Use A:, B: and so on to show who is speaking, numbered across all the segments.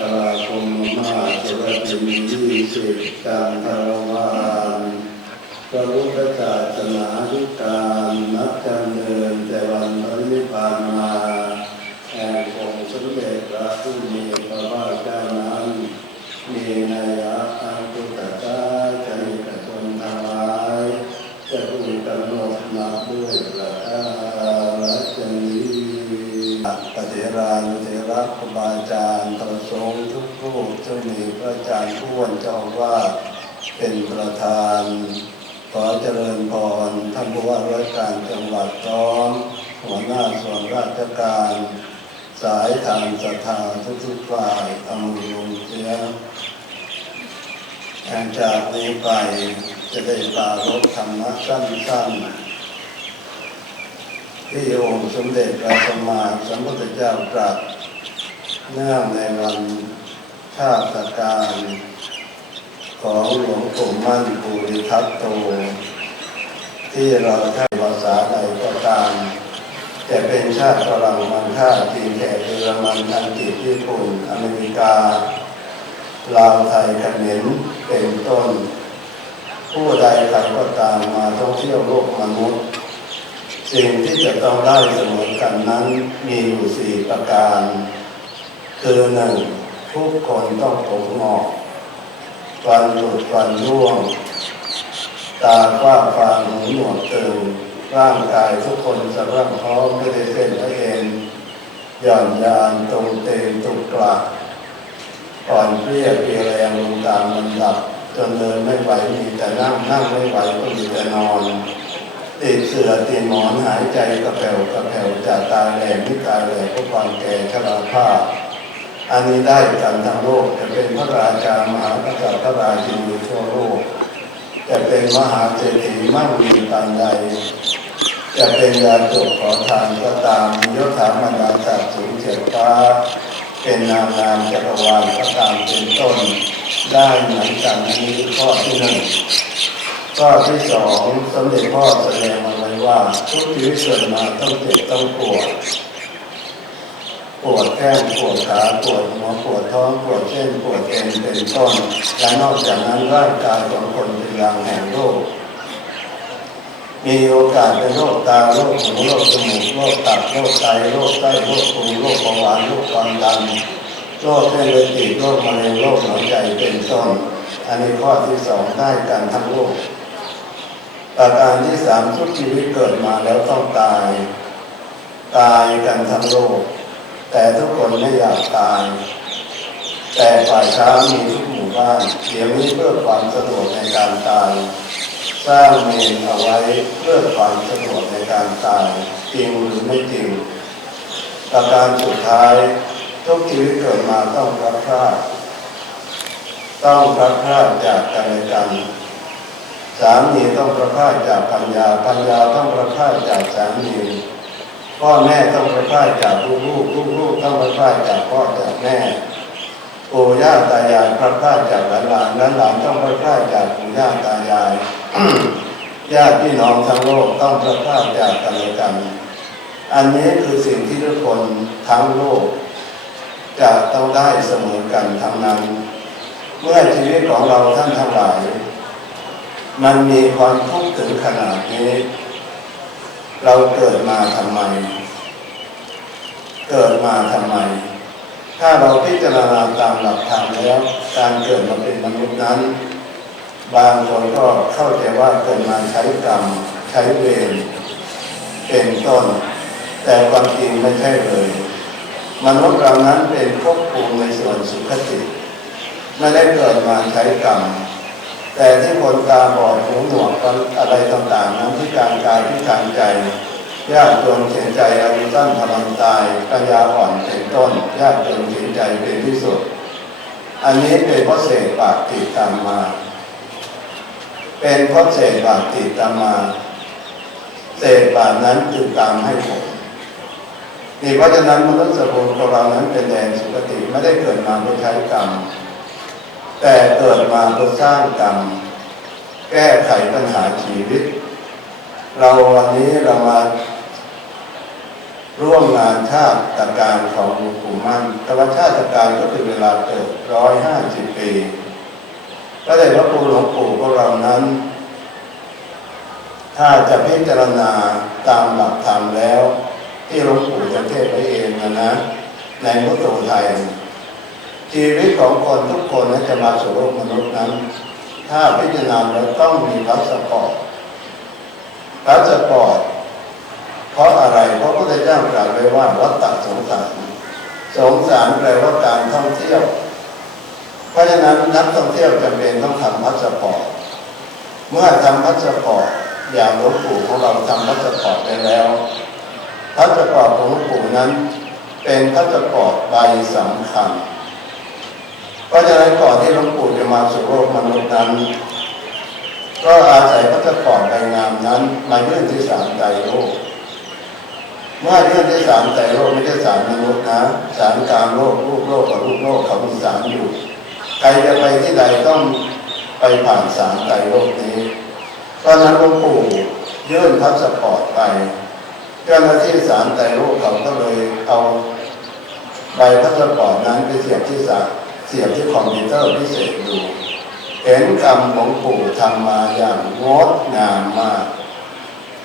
A: ตลาคมมาสวัสดียี่สิการทารวานพระพุทธศาสนาทุกการนับจำเนินแต่วันพระนิพพานมาแห่งองค์สมเด็จพระผู้มีพระภาคเจ้านั้นมีนัยะอันพุทธเจ้าจกระชนทั้งหลายจะถูกกำหนดนับด้วยประการฉนี้ปฏิรานุ ระครูบาอาจารย์ประสงค์ทุกรูปจะมีพระอาจารย์ผู้วันเจ้าอาวาเป็นประธาน ขอเจริญพรท่านผู้ว่าราชการจังหวัดพร้อมหัวหน้าส่วนราชการ สายทานศรัทธาทุกๆฝ่ายอำนวยลงเสียแห่งจากนี้ไปจะได้ปารบธรรมะสั้นๆที่องค์สมเด็จพระสัมมาสัมพุทธเจ้าตรัส เนื่องในวันชาติการของหลวงปู่มั่นภูริทัตโต ที่เราใช้ภาษาใดก็ตามจะเป็นชาติฝรั่งมันค่าจีนแขกเยอรมันอังกฤษญี่ปุ่นอเมริกาลาวไทยเขมรเป็นต้น ผู้ใดใครก็ตามมาท่องเที่ยวโลกมนุษย์ สิ่งที่จะต้องได้เสมอกันนั้นมีอยู่สี่ประการ คือหนึ่งทุกคนต้องผมงอกฟันหลุดฟันร่วง ตาฝ้าฟางหูหนวกตึงร่างกายทุกคนสำร่างพร้อมไม่ได้เส้นพระเอ็นหย่อนยานตรงเตงตุกกลักอ่อนเพลียเพลียแรงลงตามลำดับจนเดินไม่ไหวมีแต่นั่งนั่งไม่ไหวก็มีแต่นอนติดเสือติดหมอนหายใจกระแผ่วกระแผ่วจากตายแหลมที่ตายแหลมเพราะความแก่ชราภาพ อันนี้ได้กันทั้งโลกจะเป็นพระราชามหากษัตริย์พระราชินีทั่วโลก จะเป็นมหาเศรษฐีมั่งมีตันใดจะเป็นยาจกขอทานก็ตามมียศถาบรรดาศักดิ์สูงเฉียดฟ้าเป็นนางงามจักรวาลก็ตามเป็นต้น ได้เหมือนกันอันนี้ข้อที่หนึ่งข้อที่สองสมเด็จพ่อแสดงมาไว้ว่า ทุกชีวิตเกิดมาต้องเจ็บต้องปวด ปวดแข้งปวดขาปวดหัวปวดท้องปวดเส้นปวดเอ็นเป็นต้นและนอกจากนั้นร่างกายของคนเป็นรังแห่งโรคมีโอกาสเป็นโรคตาโรคหูโรคจมูกโรคตับโรคไตโรคไส้โรคภูมิโรคเบาหวานโรคความดันโรคเส้นเลือดตีบโรคมะเร็งโรคหัวใจเป็นต้นอันนี้ข้อที่สองได้กันทั้งโลกประการที่สามทุกชีวิตเกิดมาแล้วต้องตาย ตายกันทั้งโลก แต่ทุกคนไม่อยากตาย แต่ฝ่ายช้ามีทุกหมู่บ้านเดี๋ยวนี้เพื่อความสะดวกในการตาย สร้างเมนเอาไว้เพื่อความสะดวกในการตาย จริงหรือไม่จริง ประการสุดท้ายทุกชีวิตเกิดมาต้องรับพลาดต้องรับพลาดจากกันและกันสามีต้องประพาสจากปัญญา ปัญญาต้องประพาสจากสามี พ่อแม่ต้องประพาสจากลูกลูกลูกลูกต้องประพาสจากพ่อจากแม่ปู่ย่าตายายประพาสจากหลานหลานหลานหลานต้องประพาสจากปู่ย่าตายายญาติพี่น้องทั้งโลกต้องประพาสจากกันและกัน อันนี้คือสิ่งที่ทุกคนทั้งโลก จะต้องได้เสมอกันทั้งนั้น เมื่อชีวิตของเราท่านทั้งหลาย มันมีความทุกข์ถึงขนาดนี้ เราเกิดมาทำไม เกิดมาทำไม ถ้าเราพิจารณาตามหลักธรรมแล้ว การเกิดมาเป็นมนุษย์นั้น บางคนก็เข้าใจว่าเกิดมาใช้กรรม ใช้เวรเป็นต้น แต่ความจริงไม่ใช่เลยมนุษย์เรานั้นเป็นภพภูมิในส่วนสุขติไม่ได้เกิดมาใช้กรรม แต่ที่คนตาบอดหูหนวกอะไรต่างๆนั้นที่การกายที่ทางใจยากจนเสียใจอายุสั้นพลังตายปัญญาอ่อนเป็นต้นยากจนเสียใจเป็นที่สุด อันนี้เป็นเพราะเศษบาปติดตามมา เป็นเพราะเศษบาปติดตามมาเศษบาปนั้นจึงตามให้ผลนี่เพราะฉะนั้นมนุษย์สกุลของเรานั้นเป็นแดนสุคติไม่ได้เกิดมาเพื่อใช้กรรม แต่เกิดมาเพื่อสร้างกรรมแก้ไขปัญหาชีวิต เราวันนี้เรามาร่วมงานชาติการของหลวงปู่มั่นแต่ว่าชาติการก็คือเวลาเกิดร้อยห้าสิบปีพระเดชพระคุณหลวงปู่ของเรานั้น ถ้าจะพิจารณาตามหลักธรรมแล้ว ที่หลวงปู่จะเทศไว้เองนะนะในมุตโตไทย ชีวิตของคนทุกคนนั้นจะมาสู่โลกมนุษย์นั้น ถ้าพิจารณาแล้วต้องมีพาสปอร์ตพาสปอร์ตเพราะอะไรเพราะพระพุทธเจ้าตรัสไว้ว่าวัฏฏะสงสารสงสารแปลว่าการท่องเที่ยว เพราะฉะนั้นนักท่องเที่ยวจำเป็นต้องทำพาสปอร์ตเมื่อทำพาสปอร์ตอย่างหลวงปู่ของเราทำพาสปอร์ตไปแล้วพาสปอร์ตของหลวงปู่นั้น เป็นพาสปอร์ตใบสำคัญ เพราะฉะนั้นก่อนที่หลวงปู่จะมาสู่โลกมนุษย์นั้น ก็อาศัยพาสปอร์ตใบงามนั้น มาเยื่นที่ศาลไตรโลก เมื่อเยื่นที่ศาลไตรโลกไม่ใช่ศาลมนุษย์นะศาลกลางโลกรูปโลกกับรูปโลกเขามีศาลอยู่ ใครจะไปที่ใดต้องไปผ่านศาลไตรโลกนี้ตอนนั้นหลวงปู่ยื่นพาสปอร์ตไปเจ้าหน้าที่ศาลไตรโลกเขาก็เลยเอาใบพาสปอร์ตนั้นไปเสียบที่ศาล เสียบที่คอมพิวเตอร์พิเศษดูเห็นกรรมของปู่ทำมาอย่างงดงามมาก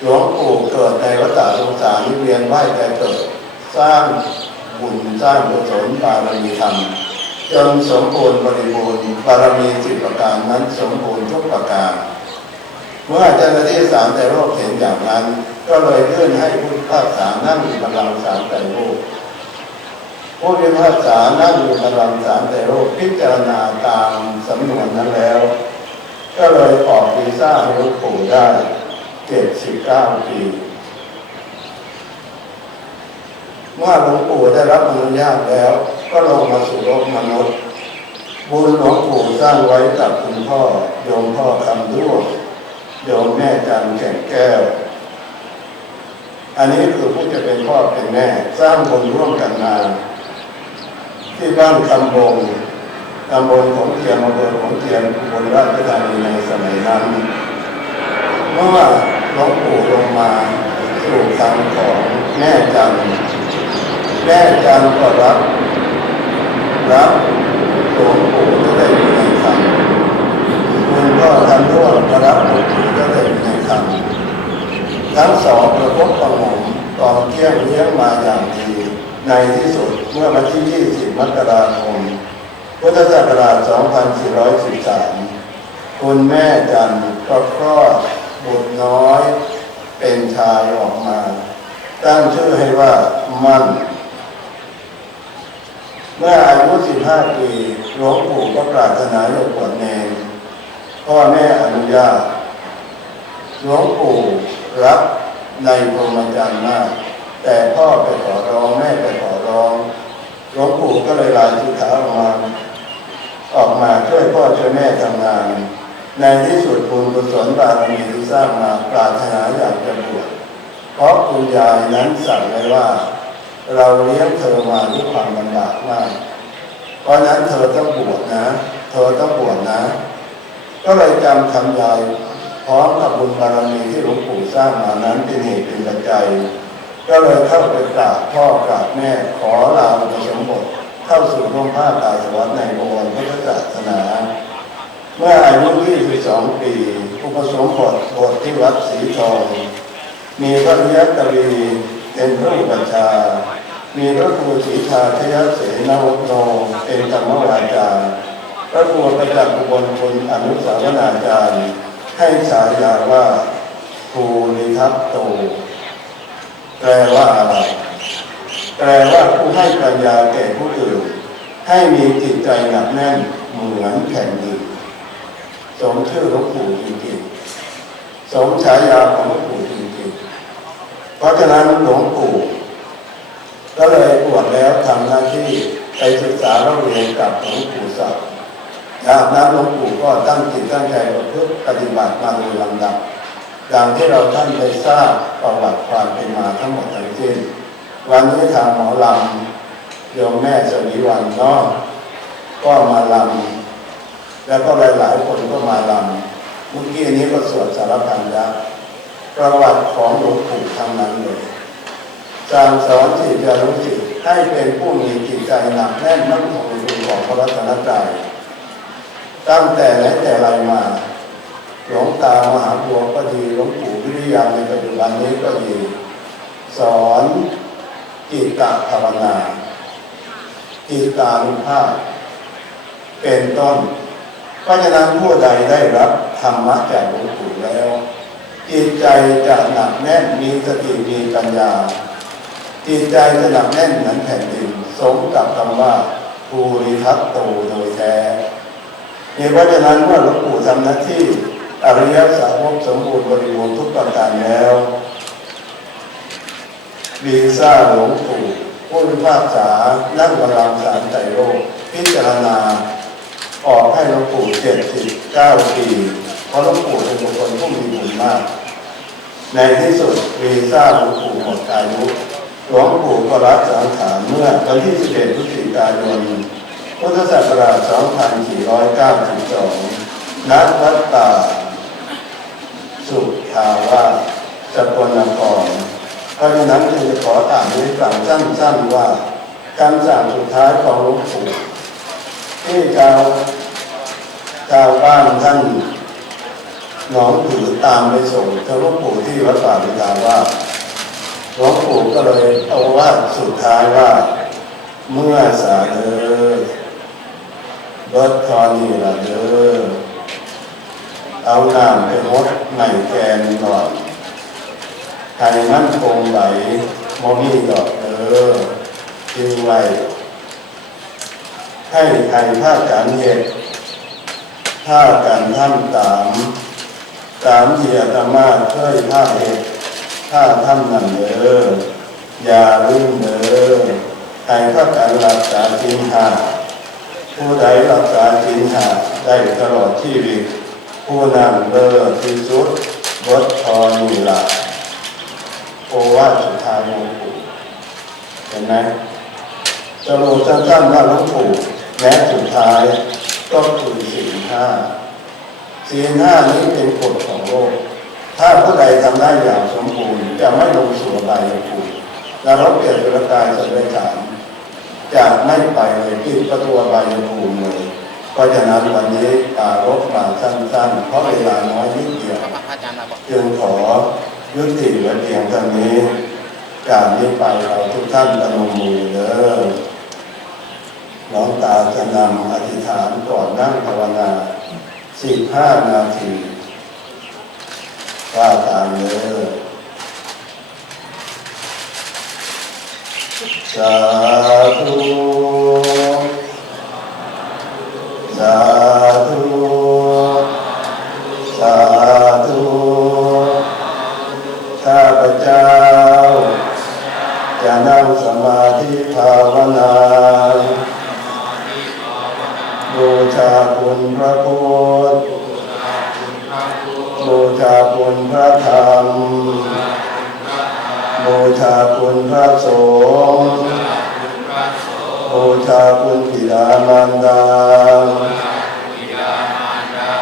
A: หลวงปู่เกิดในวัฏสงสารนิเวียนไหวแต่เกิด สร้างบุญสร้างกุศลบารมีธรรมจนสมบูรณ์บริบูรณ์บารมีสิบประการนั้นสมบูรณ์ทุกประการเมื่อเจ้าหน้าที่ศาลแต่โลกเห็นอย่างนั้น ก็เลยยื่อนให้ผู้พิพากษานั่งบัลลังก์ศาลแต่โลก ผู้พิพากษานั่งอยู่บัลลังก์ศาลแต่โลกพิจารณาตามสำนวนนั้นแล้ว ก็เลยออกวีซ่าให้ลวงปู่ได้เจ็ดสิบเก้าปีเมื่อหลวงปู่ได้รับอนุญาตแล้ว ก็ลงมาสู่โลกมนุษย์ บุญหลวงปู่สร้างไว้กับคุณพ่อโยมพ่อคำด้วงโยมแม่จันแก่นแก้ว อันนี้คือผู้จะเป็นพ่อเป็นแม่สร้างบุญร่วมกันมา ที่บ้านคำบงตำบลของเทียนอำเภอของเทียนบนราชธานีในสมัยนั้นเมื่อหลวงปู่ลงมาสู่คำของแม่จันแม่จันก็รับ รับหลวงปู่ก็ได้อยู่ในคำคุณพ่อทันร่วงก็รับหลวงปู่ก็ได้อยู่ในคำทั้งสองประพบประหงมตอนเที่ยงเลี้ยงมาอย่างดี ในที่สุดเมื่อวันที่ 20 มกราคม พุทธศักราช 2413 คุณแม่จันก็คลอดบุตรน้อย เป็นชายออกมา ตั้งชื่อให้ว่ามั่น เมื่ออายุ 15 ปีหลวงปู่ก็ปรารถนาอยากบวชเนรพ่อแม่อนุญาตหลวงปู่รับในพรหมจรรย์มาก แต่พ่อไปขอร้องแม่ไปขอร้องหลวงปู่ก็เลยลาสิกขาออกมา ออกมาช่วยพ่อช่วยแม่ทำงาน ในที่สุดบุญกุศลบารมีที่สร้างมาปรารถนาอยากจะบวชเพราะคุณยายนั้นสั่งไว้ว่า เราเลี้ยงเธอมาด้วยความลำบากมากเพราะฉะนั้นเธอต้องบวชนะ เธอต้องบวชนะ ก็เลยจำคำยายพร้อมกับบุญบารมีที่หลวงปู่สร้างมานั้นเป็นเหตุเป็นปัจจัย ก็เลยเข้าไปกราบพ่อกราบแม่ขอลาอุปสมบทเข้าสู่ร่มผ้ากาสวรรค์ในบวรพุทธศาสนา เมื่ออายุ 22 ปีอุปสมบทบทที่วัดศรีทอง มีพระเลี้ยงกวีเป็นพระอุปชามีพระครูศรีชาทยเสนาวโนเป็นธรรมวาจารพระครูประจักษ์อุบลคุณอนุสาวนาจารย์ ให้ฉายาว่าครูนิทัพโต แปลว่าอะไรแปลว่าผู้ให้ปัญญาแก่ผู้อื่น ให้มีจิตใจหนักแน่นเหมือนแผ่นดินสมชื่อหลวงปู่จริงๆสมฉายาของหลวงปู่จริงๆเพราะฉะนั้นหลวงปู่ก็เลยบวชแล้วทำหน้าที่ไปศึกษาเราเรียนกับหลวงปู่ศักดิ์จากนั้นหลวงปู่ก็ตั้งจิตตั้งใจประพฤติปฏิบัติมาโดยลำดับ อย่างที่เราท่านได้ทราบประวัติความเป็นมาทั้งหมดทั้งสิ้นวันนี้ทางหมอลำโยมแม่สวีวันนาะก็มาลำแล้วก็หลายๆคนก็มาลำเมื่อกี้นี้ก็สวดสารพันยักษ์ประวัติของหลวงปู่ทั้งนั้นเลยสั่งสอนจิตอย่ารู้จิตให้เป็นผู้มีจิตใจหนักแน่นมั่นคงในคุณของพระรัตนตรัยตั้งแต่ไหนแต่ไรมา หลวงตามหาบัวก็ดีหลวงปู่วิริยาในปัจจุบันนี้ก็ดี สอนจิตตภาวนาจิตตานุภาพ เป็นต้นเพราะฉะนั้นผู้ใดได้รับธรรมะจากหลวงปู่แล้วจิตใจจะหนักแน่นมีสติมีปัญญาจิตใจจะหนักแน่นเหมือนแผ่นดินสมกับคำว่าภูริทัตโตโดยแท้นี่เพราะฉะนั้นเมื่อหลวงปู่ทำหน้าที่ อริยสาวกสมบูรณ์บริบูรณ์ทุกประการแล้ววีซ่าหลวงปู่ผู้พิพากษานั่งกำลังสารใจโลกพิจารณา ออกให้หลวงปู่เจ็ดสิบเก้าปีเพราะหลวงปู่เป็นบุคคลผู้มีบุญมาก ในที่สุดวีซ่าหลวงปู่หมดอายุหลวงปู่ก็รับสังขารเมื่อวันที่11พฤศจิกายนพุทธศักราช 2492ณวัดป่า สุขาวาสสกลนครเพราะฉะนั้นจึงจะขออ่านให้ฟังสั้นๆว่าคำสั่งสุดท้ายของหลวงปู่ที่ชาวชาวบ้านท่านหนองผือตามไปส่งเจ้าหลวงปู่ที่วัดป่าพิดาว่าหลวงปู่ก็เลยเอาว่าสุดท้ายว่าเมื่อสาเดอเบิดคอนี่ละเด้อ เอาน้ำไปรดในแกนก่อนไข่มันคงไหลโมนี่ดอกเด้อจึงไวให้ไข่ผ้ากันเหตุผ้ากันท่านตามตามเทียตมาเคยผ้าเหตุผ้าท่านนั่นเด้ออย่าลืมเด้อให้พระการรักษาจินหาผู้ใดรักษาจินหาได้ตลอดชีวิต ผู้นั้นเลิศที่สุดบดทอนีละโอวาสุทายงปู่เห็นไหมสรุปสั้นๆว่าหลวงปู่แม้สุดท้ายก็คือสี่ห้าสี่ห้านี้เป็นกฎของโลก ถ้าผู้ใดทำได้อย่างสมบูรณ์จะไม่ลงสู่อบายภูมินรกเกิดเป็นกายสัตว์เดรัจฉานจะไม่ไปเลยที่ประตูอบายภูมิเลย ราะฉะนั้นวันนี้ปารบมาสั้นๆ เพราะเวลาน้อยนิดเดียว
B: พระอาจารย์มาบอก
A: จึงขอยุติไว้เพียงเท่านี้การนี้ไปเราทุกท่านตะนมมือเด้อน้องตาจะนำอธิษฐานก่อนนั่งภาวนาสิบห้านาทีว่าตามเด้อสาธุ บูชาคุณบิดามารดา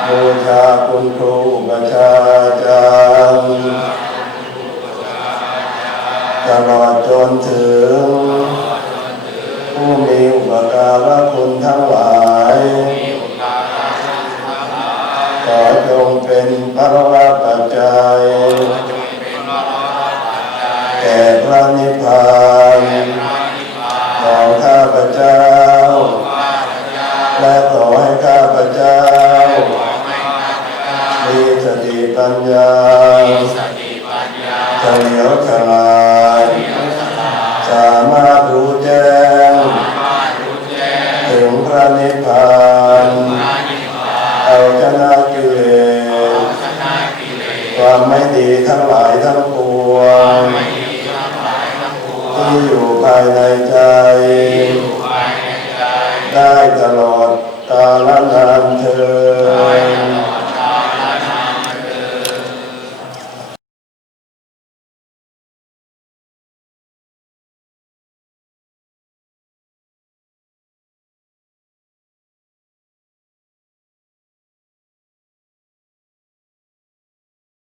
A: บูชาคุณครูอุปชฌาย์อาจารย์ตลอดจนถึง ผู้มีอุปการะคุณทั้งหลายขอจงเป็นพระวปัจจัยแก่พระนิพพาน